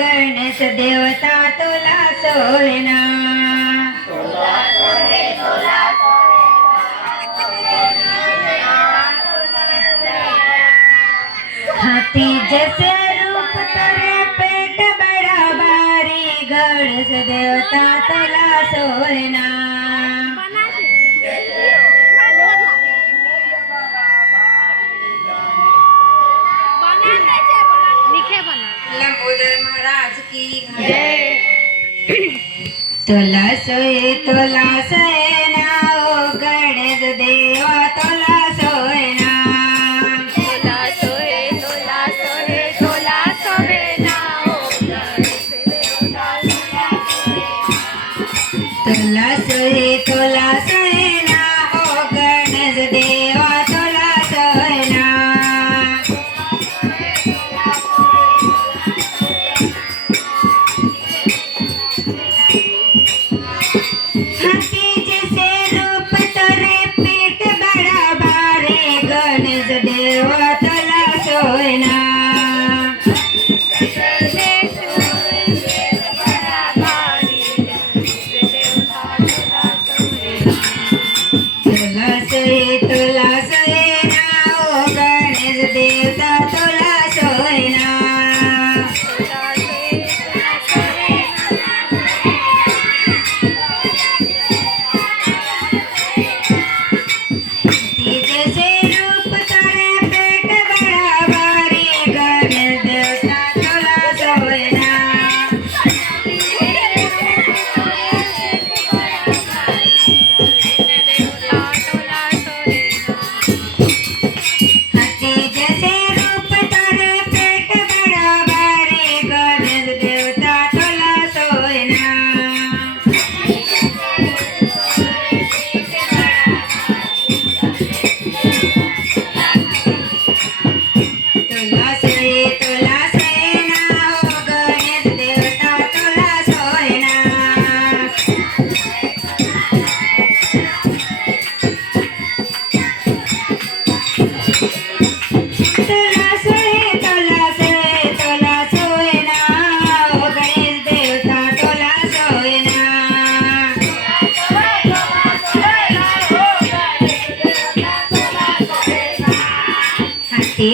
गणेश देवता तुला सोयना हाथी जैसे रूप तेरे पेट बड़ा भारी गणेश देवता तुला सोयना लंबोदर महाराज की तुला सोयना ओ गणेश देवा तुला सोयना तुला सोयना ओ गणेश देवता तुला सोयना ओ गणेश देवा तुला सोयना हाथी जैसे रूप तोरे पेट बड़ा भारी गणेश देवा तुला सोयना तुला सोयना ओ गणेश देवता तुला सोयना जैसे रूप तोरे पेट बड़ा भारी गणेश देवता तुला सोयना हाथी जैसे रूप तोरे पेट बड़ा भारी गणेश देवता तुला सोयना तुला सोयना ओ गणेश देवता तुला सोयना तुला सोयना ओ गणेश देवता तुला सोयना हाथी